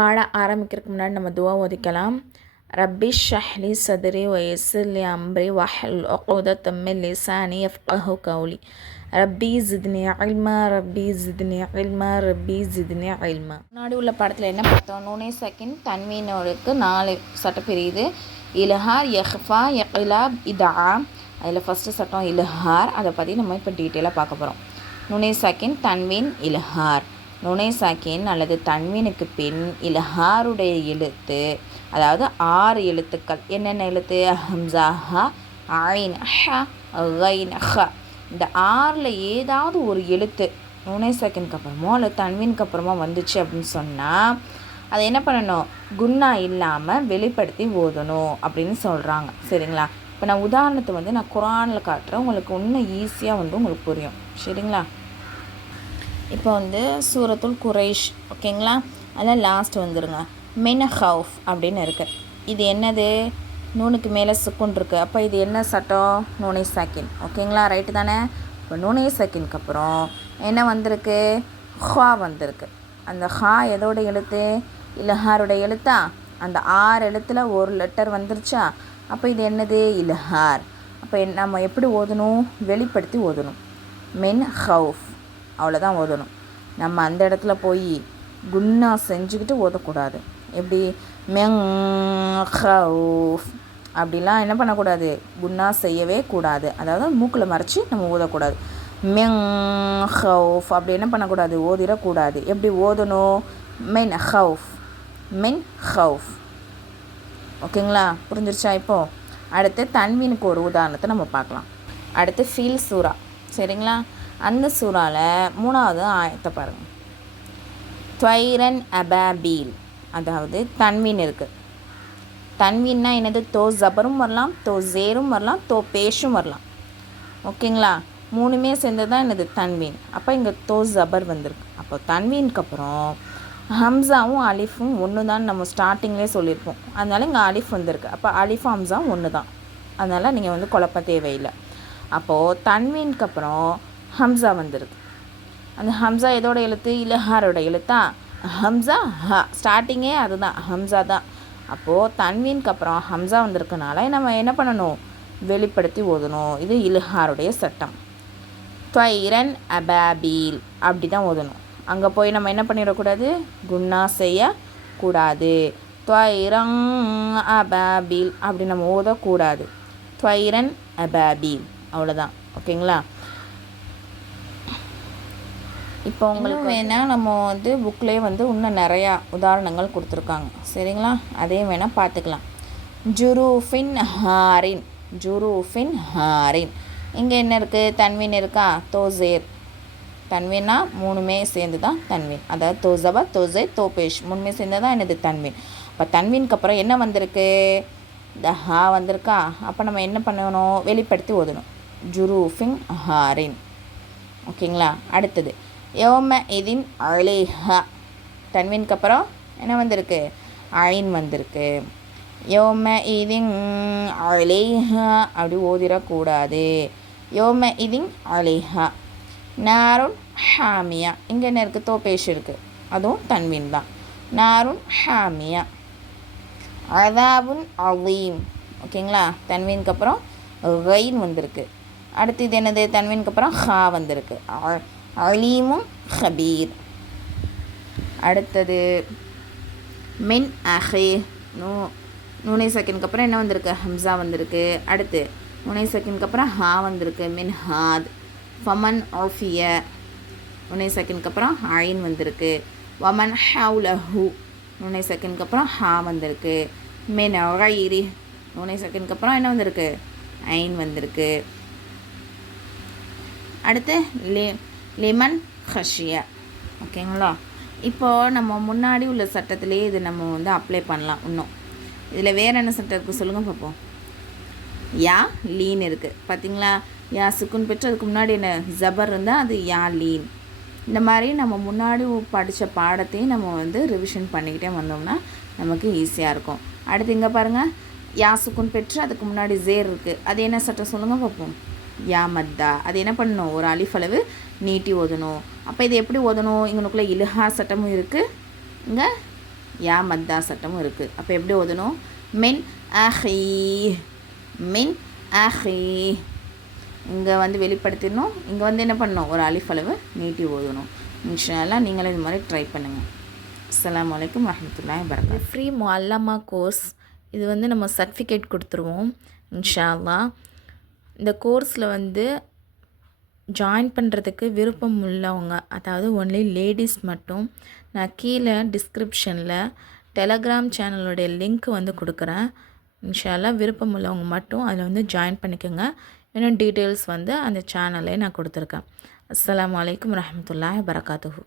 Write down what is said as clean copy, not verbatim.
பாட ஆரம்பிக்கிறதுக்கு முன்னாடி நம்ம துவா ஓதிக்கலாம். ரப்பி ஷ்ரஹ்லி சத்ரி வயஸ்ஸிர்லி அம்ரி வஹ்லுல் உக்தத்தம் மின் லிசானி யஃப்கஹு கௌலி. ரப்பி ஜித்னி இல்மா ரப்பி ஜித்னி இல்மா ரப்பி ஜித்னி இல்மா. முன்னாடி உள்ள படத்தில் என்ன பார்த்தோம்? நூனே சக்கின் தன்வீனோருக்கு 4 சட்டம் பிரியுது. இல்ஹார், யஹ்ஃபா, யக்லாப், இதா. அதில் ஃபஸ்ட்டு சட்டம் இல்ஹார். அதை பற்றி நம்ம இப்போ டீட்டெயிலாக பார்க்க போகிறோம். நுனை சக்கின் தன்வீன் இல்ஹார். நுனை சாக்கின் அல்லது தன்வீனுக்கு பின் இல்ஹாருடைய எழுத்து, அதாவது 6 எழுத்துக்கள். என்னென்ன எழுத்து? ஹம்சா, ஹ, ஐன், ஹ, கைன், ஹ. இந்த 6ல் ஏதாவது ஒரு எழுத்து நுனை சாக்கினுக்கு அப்புறமோ அல்லது தன்வீனுக்கு அப்புறமா வந்துச்சு அப்படின்னு சொன்னால் அதை என்ன பண்ணணும்? குன்னா இல்லாமல் வெளிப்படுத்தி ஓதணும் அப்படின்னு சொல்கிறாங்க. சரிங்களா? இப்போ நான் உதாரணத்தை நான் குர்ஆனில் காட்டுறேன். உங்களுக்கு இன்னும் ஈஸியாக உங்களுக்கு புரியும். சரிங்களா? இப்போ சூரத்துல் குரைஷ், ஓகேங்களா? அதில் லாஸ்ட் வந்துடுங்க. மின் ஹவுஃப் அப்படின்னு இருக்குது. இது என்னது? நூனுக்கு மேலே சுக்குன் இருக்குது. அப்போ இது என்ன சட்டம்? நூனை சாக்கின். ஓகேங்களா? ரைட்டு தானே? இப்போ நூனை சாக்கினுக்கு அப்புறம் என்ன வந்திருக்கு? ஹா வந்திருக்கு. அந்த ஹா எதோட எழுத்து? இல்ஹாரோட எழுத்தா? அந்த 6 எழுத்தில் ஒரு லெட்டர் வந்துருச்சா? அப்போ இது என்னது? இல்ஹார். அப்போ நம்ம எப்படி ஓதணும்? வெளிப்படுத்தி ஓதணும். மின் ஹவுஃப், அவ்வளோதான் ஓதணும். நம்ம அந்த இடத்துல போய் குன்னா செஞ்சுக்கிட்டு ஓதக்கூடாது. எப்படி? மெங் ஹவுஃப் அப்படிலாம் என்ன பண்ணக்கூடாது? குன்னா செய்யவே கூடாது. அதாவது மூக்கில் மறைச்சி நம்ம ஓதக்கூடாது. மெங் ஹவுஃப் அப்படி என்ன பண்ணக்கூடாது? ஓதிடக்கூடாது. எப்படி ஓதணும்? மென் ஹவுஃப், மென் ஹவுஃப். ஓகேங்களா? புரிஞ்சிருச்சா? இப்போது அடுத்து தன்வீனுக்கு ஒரு உதாரணத்தை நம்ம பார்க்கலாம். அடுத்து ஃபீல் சூரா. சரிங்களா? அந்த சூறாவில் 3வது ஆயத்தை பாருங்கள். த்வைரன் அபாபீல், அதாவது தன்வீன் இருக்குது. தன்வீன்னா என்னது? தோ ஜபரும் வரலாம், தோ ஜேரும் வரலாம், தோ பேஷும் வரலாம். ஓகேங்களா? 3மே சேர்ந்தது தான் என்னது? தன்வீன். அப்போ இங்கே தோ ஜபர் வந்திருக்கு. அப்போ தன்வீனுக்கு அப்புறம் ஹம்சாவும் அலிஃபும் ஒன்று தான் நம்ம ஸ்டார்டிங்லேயே சொல்லியிருப்போம். அதனால் இங்கே அலிஃப் வந்திருக்கு. அப்போ அலிஃப் ஹம்சாவும் ஒன்று தான். அதனால் நீங்கள் குழப்ப தேவையில்லை. அப்போது தன்வீனுக்கு அப்புறம் ஹம்சா வந்திருக்கு. அந்த ஹம்சா எதோட எழுத்து? இல்ஹாரோட எழுத்தா? ஹம்சா, ஹ. ஸ்டார்டிங்கே அதுதான், ஹம்சா தான். அப்போது தன்வீனுக்கு அப்புறம் ஹம்சா வந்திருக்கனால நம்ம என்ன பண்ணணும்? வெளிப்படுத்தி ஓதணும். இது இல்ஹாருடைய சட்டம். த்வைரன் அபாபீல் அப்படி தான் ஓதணும். அங்கே போய் நம்ம என்ன பண்ணிடக்கூடாது? குன்னா செய்யக்கூடாது. த்வைரங் அபாபீல் அப்படி நம்ம ஓதக்கூடாது. த்வைரன் அபாபீல், அவ்வளோதான். ஓகேங்களா? இப்போ உங்களுக்கு வேணால் நம்ம புக்லேயே இன்னும் நிறையா உதாரணங்கள் கொடுத்துருக்காங்க. சரிங்களா? அதையும் வேணால் பார்த்துக்கலாம். ஜுரூஃபின் ஹாரின், ஜுரூஃபின் ஹாரின். இங்கே என்ன இருக்குது? தன்வீன் இருக்கா? தோசேர். தன்வீனா 3மே சேர்ந்து தான் தன்வீன். அதாவது தோசபா, தோசே, தோபேஷ் 3மே சேர்ந்து தான் என்னது? தன்வீன். இப்போ தன்வீனுக்கு அப்புறம் என்ன வந்திருக்கு? இந்த ஹா வந்திருக்கா? அப்போ நம்ம என்ன பண்ணணும்? வெளிப்படுத்தி ஓதணும். ஜுரூஃபின் ஹாரின். ஓகேங்களா? அடுத்தது யோம இதின் அலேஹா. தன்வீனுக்கு அப்புறம் என்ன வந்திருக்கு? ஐன் வந்திருக்கு. யோம இதின் அலேஹா அப்படி ஓதிடக்கூடாது. யோம இதின் அலேஹா. நாருன் ஹாமியா. இங்கே என்ன இருக்குது? தோபேஷ் இருக்குது. அதுவும் தன்வீன் தான். நாருன் ஹாமியா. அதாபுன் அலீம். ஓகேங்களா? தன்வீனுக்கு அப்புறம் கைன் வந்திருக்கு. அடுத்து இது என்னது? தன்வீனுக்கு அப்புறம் ஹா வந்திருக்கு. அலீமும் ஹபீர். அடுத்தது மின் அஹே. நூனை சக்கினுக்கு அப்புறம் என்ன வந்திருக்கு? ஹம்சா வந்திருக்கு. அடுத்து நூனை சக்கினுக்கு அப்புறம் ஹா வந்திருக்கு. மின் ஹாத். ஃபமன் ஆஃபிய. நூனை சக்கினுக்கு அப்புறம் ஐன் வந்திருக்கு. வமன் ஹவுலஹு. நூனை சக்கினுக்கு அப்புறம் ஹா வந்திருக்கு. மின் கைரி. நூனை சக்கினுக்கு அப்புறம் என்ன வந்திருக்கு? ஐன் வந்திருக்கு. அடுத்து லெமன் ஹஷியா. ஓகேங்களா? இப்போது நம்ம முன்னாடி உள்ள சட்டத்திலே இது நம்ம அப்ளை பண்ணலாம். இன்னும் இதில் வேறு என்ன சட்டம் இருக்குது சொல்லுங்கள் பார்ப்போம். யா லீன் இருக்குது. பார்த்தீங்களா? யா சுக்குன் பெற்று அதுக்கு முன்னாடி என்ன ஜபர் இருந்தால் அது யா லீன். இந்த மாதிரி நம்ம முன்னாடி படித்த பாடத்தையும் நம்ம ரிவிஷன் பண்ணிக்கிட்டே வந்தோம்னா நமக்கு ஈஸியாக இருக்கும். அடுத்து இங்கே பாருங்கள். யா சுக்குன் பெற்று அதுக்கு முன்னாடி ஜேர் இருக்குது. அது என்ன சட்டம் சொல்லுங்கள் பார்ப்போம். யா மத்தா. அது என்ன பண்ணணும்? ஒரு அலிஃப் அளவு நீட்டி ஓதணும். அப்போ இது எப்படி ஓதணும்? இங்கனுக்குள்ளே இல்ஹா சட்டமும் இருக்குது, இங்கே யா மத்தா சட்டமும் இருக்குது. அப்போ எப்படி ஓதணும்? மின் அஹி, மின் அஹி. இங்கே வந்து வெளிப்படுத்திடணும், இங்கே வந்து என்ன பண்ணணும்? ஒரு அலிஃப் அளவு நீட்டி ஓதணும். இன்ஷா அல்லாஹ் நீங்களும் இது மாதிரி ட்ரை பண்ணுங்கள். அஸ்ஸலாமு அலைக்கும் வரஹ்மத்துல்லாஹி வபரகாத்துஹு. ஃப்ரீ முஅல்லமா கோர்ஸ். இது வந்து நம்ம சர்டிஃபிகேட் கொடுத்துருவோம் இன்ஷா அல்லாஹ். இந்த கோர்ஸில் வந்து ஜாயின் பண்ணுறதுக்கு விருப்பம் உள்ளவங்க, அதாவது ஒன்லி லேடிஸ் மட்டும், நான் கீழே டிஸ்கிரிப்ஷனில் டெலகிராம் சேனலோடைய லிங்க் வந்து கொடுக்குறேன். இன்ஷா அல்லாஹ் விருப்பம் உள்ளவங்க மட்டும் அதில் வந்து ஜாயின் பண்ணிக்கோங்க. இன்னும் டீட்டெயில்ஸ் வந்து அந்த சேனல்லே நான் கொடுத்துருக்கேன். அஸ்ஸலாமு அலைக்கும் வரஹ்மத்துல்லாஹி வபரகாத்துஹு.